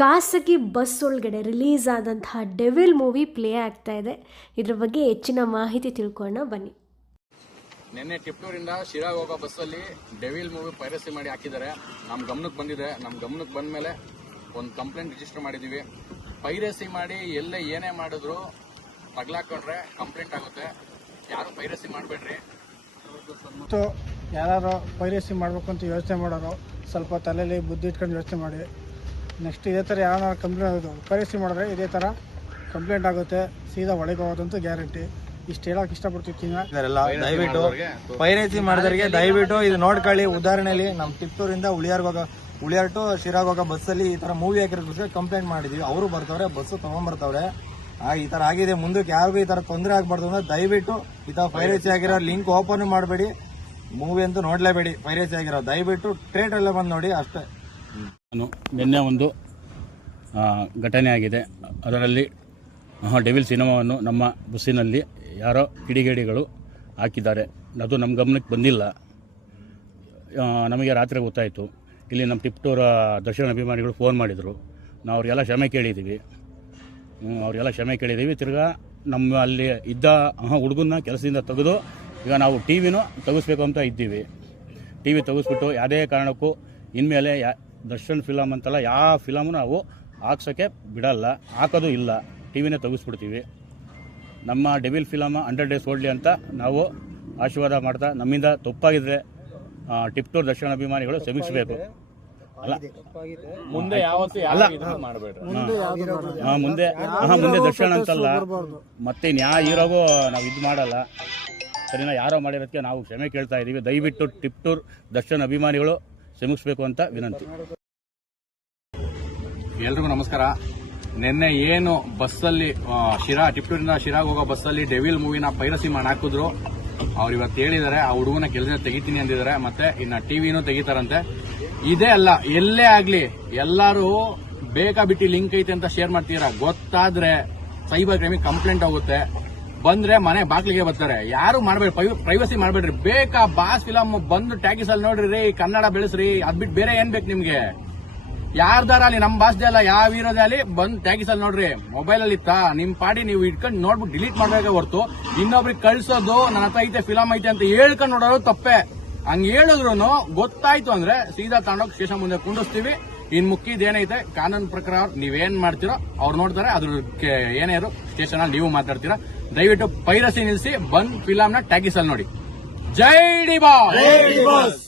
ಖಾಸಗಿ ಬಸ್ ಒಳಗಡೆ ರಿಲೀಸ್ ಆದಂತಹ ಡೆವಿಲ್ ಮೂವಿ ಪ್ಲೇ ಆಗ್ತಾ ಇದೆ. ಇದ್ರ ಬಗ್ಗೆ ಹೆಚ್ಚಿನ ಮಾಹಿತಿ ತಿಳ್ಕೊಳ್ಳೋಣ ಬನ್ನಿ. ನಿನ್ನೆ ಟಿಪ್ಟೂರಿಂದ ಶಿರಾಗ್ ಹೋಗೋ ಬಸ್ಸಲ್ಲಿ ಡೆವಿಲ್ ಮೂವಿ ಪೈರಸಿ ಮಾಡಿ ಹಾಕಿದ್ದಾರೆ. ನಮ್ಮ ಗಮನಕ್ಕೆ ಬಂದಿದೆ. ನಮ್ಮ ಗಮನಕ್ಕೆ ಬಂದ ಮೇಲೆ ಒಂದು ಕಂಪ್ಲೇಂಟ್ ರಿಜಿಸ್ಟರ್ ಮಾಡಿದ್ದೀವಿ ಪೈರಸಿ ಮಾಡಿ ಎಲ್ಲೇ ಏನೇ ಮಾಡಿದ್ರು ತಗ್ಲಾಕೊಂಡ್ರೆ ಕಂಪ್ಲೇಂಟ್ ಆಗುತ್ತೆ. ಯಾರು ಪೈರಸಿ ಮಾಡಬೇಡ್ರಿ. ಮತ್ತು ಯಾರು ಪೈರಸಿ ಮಾಡಬೇಕು ಅಂತ ಯೋಚನೆ ಮಾಡೋರು ಸ್ವಲ್ಪ ತಲೆಯಲ್ಲಿ ಬುದ್ಧಿ ಇಟ್ಕೊಂಡು ಯೋಚನೆ ಮಾಡಿ. ನೆಕ್ಸ್ಟ್ ಇದೇ ಥರ ಯಾರು ಕಂಪ್ಲೇಂಟ್ ಪರಿಸ್ಥಿತಿ ಪೈರೇಸಿ ಮಾಡಿದ್ರೆ ಇದೇ ಥರ ಕಂಪ್ಲೇಂಟ್ ಆಗುತ್ತೆ ಸೀದಾ ಒಳಗೆ ಹೋಗೋದಂತೂ ಗ್ಯಾರಂಟಿ. ಇಷ್ಟು ಹೇಳೋಕೆ ಇಷ್ಟಪಡ್ತಿರ್ತೀನಿ ದಯವಿಟ್ಟು ಪೈರೇಸಿ ಮಾಡಿದವರಿಗೆ ದಯವಿಟ್ಟು ಇದು ನೋಡ್ಕೊಳ್ಳಿ. ಉದಾಹರಣೆಯಲ್ಲಿ ನಮ್ಮ ಟಿಪ್ಟೂರಿಂದ ಉಳಿಯಾರ್ಗೆ ಹೋಗೋ ಉಳಿಯಾರ್ ಟು ಶಿರಾಗ್ ಹೋಗೋ ಬಸ್ಸಲ್ಲಿ ಈ ಥರ ಮೂವಿ ಹಾಕಿರೋ ಕಂಪ್ಲೇಂಟ್ ಮಾಡಿದ್ವಿ. ಅವರು ಬರ್ತವ್ರೆ ಬಸ್ಸು ತೊಗೊಂಬರ್ತವ್ರೆ. ಆ, ಈ ತರ ಆಗಿದೆ ಮುಂದಕ್ಕೆ ಯಾರಿಗೂ ಈ ತರ ತೊಂದರೆ ಆಗಬಾರ್ದು ಅಂದ್ರೆ ದಯವಿಟ್ಟು ಈ ಥರ ಪೈರೇಸಿ ಆಗಿರೋ ಲಿಂಕ್ ಓಪನ್ ಮಾಡಬೇಡಿ. ಮೂವಿ ಅಂತೂ ನೋಡ್ಲೇಬೇಡಿ ಪೈರೇಸಿ ಆಗಿರೋ. ದಯವಿಟ್ಟು ಟ್ರೇಟ್ರಲ್ಲೇ ಬಂದು ನೋಡಿ ಅಷ್ಟೇ. ನಿನ್ನೆ ಒಂದು ಘಟನೆ ಆಗಿದೆ. ಅದರಲ್ಲಿ ಡೆವಿಲ್ ಸಿನಿಮಾವನ್ನು ನಮ್ಮ ಬಸ್ಸಿನಲ್ಲಿ ಯಾರೋ ಕಿಡಿಗೇಡಿಗಳು ಹಾಕಿದ್ದಾರೆ. ಅದು ನಮ್ಮ ಗಮನಕ್ಕೆ ಬಂದಿಲ್ಲ. ನಮಗೆ ರಾತ್ರಿ ಗೊತ್ತಾಯಿತು. ಇಲ್ಲಿ ನಮ್ಮ ಟಿಪ್ಟೂರ ದರ್ಶನ ಅಭಿಮಾನಿಗಳು ಫೋನ್ ಮಾಡಿದರು. ನಾವು ಅವ್ರಿಗೆಲ್ಲ ಕ್ಷಮೆ ಕೇಳಿದ್ದೀವಿ ಅವರಿಗೆಲ್ಲ ಕ್ಷಮೆ ಕೇಳಿದ್ದೀವಿ ತಿರ್ಗಾ ನಮ್ಮ ಅಲ್ಲಿ ಇದ್ದ ಹುಡುಗನ್ನ ಕೆಲಸದಿಂದ ತೆಗೆದು ಈಗ ನಾವು ಟಿ ವಿನೂ ತೆಗೆಸ್ಬೇಕು ಅಂತ ಇದ್ದೀವಿ. ಟಿ ವಿ ತೆಗೆಸ್ಬಿಟ್ಟು ಯಾವುದೇ ಕಾರಣಕ್ಕೂ ಇನ್ಮೇಲೆ ಯಾ ದರ್ಶನ್ ಫಿಲಮ್ ಅಂತಲ್ಲ ಯಾವ ಫಿಲಮು ನಾವು ಹಾಕ್ಸೋಕ್ಕೆ ಬಿಡಲ್ಲ. ಹಾಕೋದು ಇಲ್ಲ. ಟಿ ವಿನೇ ತೆಗಿಸ್ಬಿಡ್ತೀವಿ. ನಮ್ಮ ಡೆವಿಲ್ ಫಿಲಮ್ ಹಂಡ್ರೆಡ್ ಡೇಸ್ ಓಡಲಿ ಅಂತ ನಾವು ಆಶೀರ್ವಾದ ಮಾಡ್ತಾ ನಮ್ಮಿಂದ ತಪ್ಪಾಗಿದ್ರೆ ಟಿಪ್ ಟೂರ್ ದರ್ಶನ ಅಭಿಮಾನಿಗಳು ಶ್ರಮಿಸಬೇಕು ಅಲ್ಲ. ಮುಂದೆ ಯಾವತ್ತೂ ಅಲ್ಲ. ಹಾಂ. ಹಾ, ಮುಂದೆ ಹಾಂ ಮುಂದೆ ದರ್ಶನ ಅಂತಲ್ಲ ಮತ್ತೆ ಯಾವ ಹೀರೋಗೂ ನಾವು ಇದು ಮಾಡಲ್ಲ. ಸರಿನಾ ಯಾರೋ ಮಾಡಿರೋದಕ್ಕೆ ನಾವು ಕ್ಷಮೆ ಕೇಳ್ತಾ ಇದ್ದೀವಿ ದಯವಿಟ್ಟು ಟಿಪ್ ಟೂರ್ ದರ್ಶನ್ ಅಭಿಮಾನಿಗಳು ಶ್ರಮಿಸಬೇಕು ಅಂತ ವಿನಂತಿ. ಎಲ್ರಿಗೂ ನಮಸ್ಕಾರ. ನಿನ್ನೆ ಏನು ಬಸ್ಸಲ್ಲಿ ಶಿರಾ ಟಿಪ್ಟೂರಿಂದ ಶಿರಾಗ್ ಹೋಗೋ ಬಸ್ಸಲ್ಲಿ ಡೆವಿಲ್ ಮೂವಿನ ಪೈರಸಿ ಮಾಡಿ ಹಾಕಿದ್ರು. ಅವ್ರು ಇವತ್ತು ಹೇಳಿದ್ದಾರೆ, ಆ ಹುಡುಗನ ಕೆಲಸ ತೆಗಿತೀನಿ ಅಂದಿದ್ದಾರೆ, ಮತ್ತೆ ಇನ್ನ ಟಿವಿನೂ ತೆಗಿತಾರಂತೆ. ಇದೇ ಅಲ್ಲ, ಎಲ್ಲೇ ಆಗ್ಲಿ ಎಲ್ಲರೂ ಬೇಕಾ ಬಿಟ್ಟು ಲಿಂಕ್ ಐತೆ ಅಂತ ಶೇರ್ ಮಾಡ್ತೀರಾ? ಗೊತ್ತಾದ್ರೆ ಸೈಬರ್ ಕ್ರೈಮಿಗೆ ಕಂಪ್ಲೇಂಟ್ ಹೋಗುತ್ತೆ. ಬಂದ್ರೆ ಮನೆ ಬಾಗಿಲಿಗೆ ಬರ್ತಾರೆ. ಯಾರು ಮಾಡಬೇಡಿ ಪ್ರೈವಸಿ ಮಾಡಬೇಡ್ರಿ. ಬೇಕಾ ಬಾಸ್ ಫಿಲಮ್ ಬಂದು ಟ್ಯಾಕಿಸ್ ಅಲ್ಲಿ ನೋಡ್ರಿ ಕನ್ನಡ ಬೆಳೆಸ್ರಿ, ಅದ್ ಬಿಟ್ಟು ಬೇರೆ ಏನ್ ಬೇಕು ನಿಮ್ಗೆ? ಯಾರ್ದಾರ ಅಲ್ಲಿ ನಮ್ ಭಾಷೆ ಅಲ್ಲ, ಯಾವ ಇರೋದೇ ಅಲ್ಲಿ ಬಂದು ಟ್ಯಾಕಿಸ್ ಅಲ್ಲಿ ನೋಡ್ರಿ. ಮೊಬೈಲ್ ಅಲ್ಲಿ ಇತ್ತಾ ನಿಮ್ ಪಾಡಿ ನೀವು ಇಟ್ಕೊಂಡು ನೋಡ್ಬಿಟ್ಟು ಡಿಲೀಟ್ ಮಾಡ್ಬೇಕೆ ಹೊರತು? ಇನ್ನೊಬ್ರಿಗೆ ಕಳ್ಸೋದು, ನನ್ನ ಹತ್ರ ಐತೆ ಫಿಲಮ್ ಐತೆ ಅಂತ ಹೇಳ್ಕೊಂಡು ನೋಡೋದು ತಪ್ಪೆ. ಹಂಗ ಹೇಳಿದ್ರು ಗೊತ್ತಾಯ್ತು ಅಂದ್ರೆ ಸೀದಾ ತಗೊಂಡೋಗಿ ಶೇಷ ಮುಂದೆ ಕುಂಡಿಸ್ತೀವಿ. ಇನ್ ಮುಖ್ಯದ ಏನೈತೆ ಕಾನೂನು ಪ್ರಕಾರ ನೀವೇನ್ ಮಾಡ್ತೀರೋ ಅವ್ರು ನೋಡ್ತಾರೆ. ಅದ್ರ ಏನೇರು ಸ್ಟೇಷನ್ ಅಲ್ಲಿ ನೀವು ಮಾತಾಡ್ತೀರಾ. ದಯವಿಟ್ಟು ಪೈರಸಿ ನಿಲ್ಸಿ ಬಂದ್ ಫಿಲಮ್ನ ಅಲ್ಲಿ ನೋಡಿ. ಜೈ ಡಿ ಬಾಸ್!